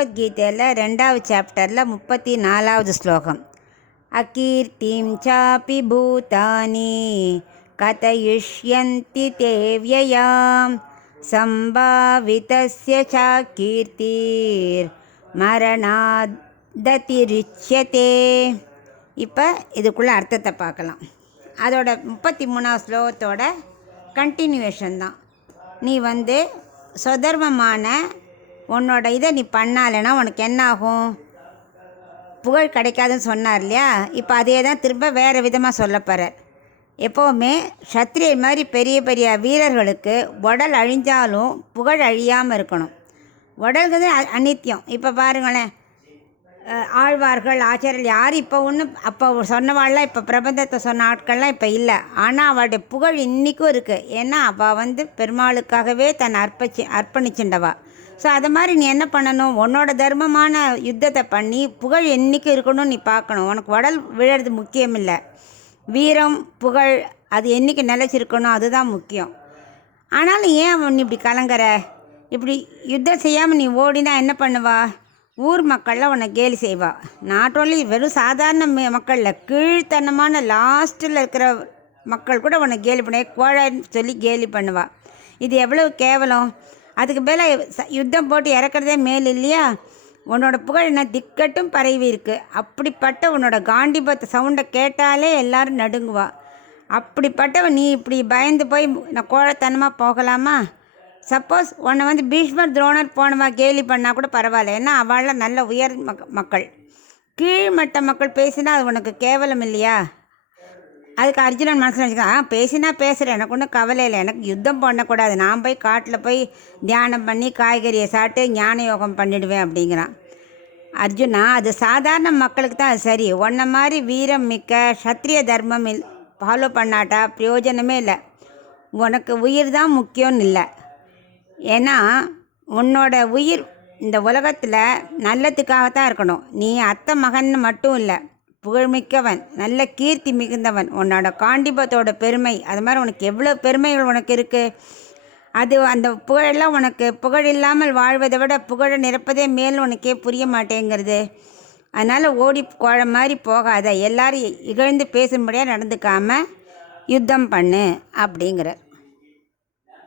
பகவத்கீதையில் 2வது சாப்டரில் 34வது ஸ்லோகம். அகீர்த்திம் சாபி பூதானி கதயிஷ்யந்தி தே வ்யயாம் சம்பாவிதஸ்ய சாகீர்த்திர் மரணாததிரிச்யதே. இப்போ இதுக்குள்ள அர்த்தத்தை பார்க்கலாம். அதோட 33வது ஸ்லோகத்தோட கண்டினியூவேஷன் தான். நீ சொதர்மமான உன்னோட இதை நீ பண்ணாலேன்னா உனக்கு என்ன ஆகும்? புகழ் கிடைக்காதுன்னு சொன்னார் இல்லையா? இப்போ அதே தான் திரும்ப வேறு விதமாக சொல்லப்போகிறார். எப்போவுமே சத்திரியர் மாதிரி பெரிய பெரிய வீரர்களுக்கு உடல் அழிஞ்சாலும் புகழ் அழியாமல் இருக்கணும். உடல்கிறது அநித்தியம். இப்போ பாருங்களேன், ஆழ்வார்கள் ஆச்சாரியர்கள் யார் இப்போ ஒன்றும் அப்போ சொன்னவாள்லாம் இப்போ பிரபந்தத்தை சொன்ன ஆட்கள்லாம் இப்போ இல்லை. ஆனால் அவளுடைய புகழ் இன்றைக்கும் இருக்குது. ஏன்னா அவள் பெருமாளுக்காகவே தன்னை அர்ப்பணிச்சுண்டவா. ஸோ அது மாதிரி நீ என்ன பண்ணணும்? உன்னோட தர்மமான யுத்தத்தை பண்ணி புகழ் என்றைக்கும் இருக்கணும்னு நீ பார்க்கணும். உனக்கு உடல் விழுறது முக்கியம் இல்லை, வீரம் புகழ் அது என்றைக்கு நிலச்சிருக்கணும் அதுதான் முக்கியம். ஆனாலும் ஏன் நீ இப்படி கலங்குற? இப்படி யுத்தம் செய்யாமல் நீ ஓடினா என்ன பண்ணுவா? ஊர் மக்களில் உன்னை கேலி செய்வா. நாட் ஓன்லி வெறும் சாதாரண மக்களில், கீழ்த்தனமான லாஸ்ட்டில் இருக்கிற மக்கள் கூட உன்னை கேலி பண்ண கோழன்னு சொல்லி கேலி பண்ணுவா. இது எவ்வளவு கேவலம்! அதுக்கு மேலே யுத்தம் போட்டு இறக்குறதே மேல் இல்லையா? உன்னோட புகழ் என்ன திக்கட்டும் பரவி இருக்குது. அப்படிப்பட்ட உன்னோட காண்டிபத்தை சவுண்டை கேட்டாலே எல்லாரும் நடுங்குவா. அப்படிப்பட்டவன் நீ இப்படி பயந்து போய் நான் கோழத்தனமாக போகலாமா? சப்போஸ் உன்னை பீஷ்மர் துரோணர் போனவா கேலி பண்ணால் கூட பரவாயில்ல. ஏன்னா அவள் நல்ல உயர் மக்கள். கீழ்மட்ட மக்கள் பேசினா அது உனக்கு கேவலம் இல்லையா? அதுக்கு அர்ஜுனன் மனசில் வச்சுக்கலாம், பேசினா பேசுகிறேன், எனக்கு ஒன்றும் கவலை இல்லை, எனக்கு யுத்தம் பண்ணக்கூடாது, நான் போய் காட்டில் போய் தியானம் பண்ணி காய்கறியை சாப்பிட்டு ஞான யோகம் பண்ணிவிடுவேன் அப்படிங்கிறான். அர்ஜுனா, அது சாதாரண மக்களுக்கு தான் அது சரி. உன்ன மாதிரி வீரம் மிக்க சத்திரிய தர்மம் ஃபாலோ பண்ணாட்டா பிரயோஜனமே இல்லை. உனக்கு உயிர் தான் முக்கியம்னு இல்லை. ஏன்னா உன்னோட உயிர் இந்த உலகத்தில் நல்லதுக்காகத்தான் இருக்கணும். நீ அத்தை மகன் மட்டும் இல்லை, புகழ்மிக்கவன், நல்ல கீர்த்தி மிகுந்தவன். உன்னோட காண்டிபத்தோட பெருமை, அது மாதிரி உனக்கு எவ்வளோ பெருமைகள் உனக்கு இருக்குது. அது அந்த புகழெல்லாம் உனக்கு புகழ் இல்லாமல் வாழ்வதை விட புகழை நிரப்பதே மேல் உனக்கே புரிய மாட்டேங்கிறது. அதனால் ஓடி கோழ மாதிரி போகாத, எல்லாரும் இகழ்ந்து பேசும்படியாக நடந்துக்காமல் யுத்தம் பண்ணு அப்படிங்கிறார்.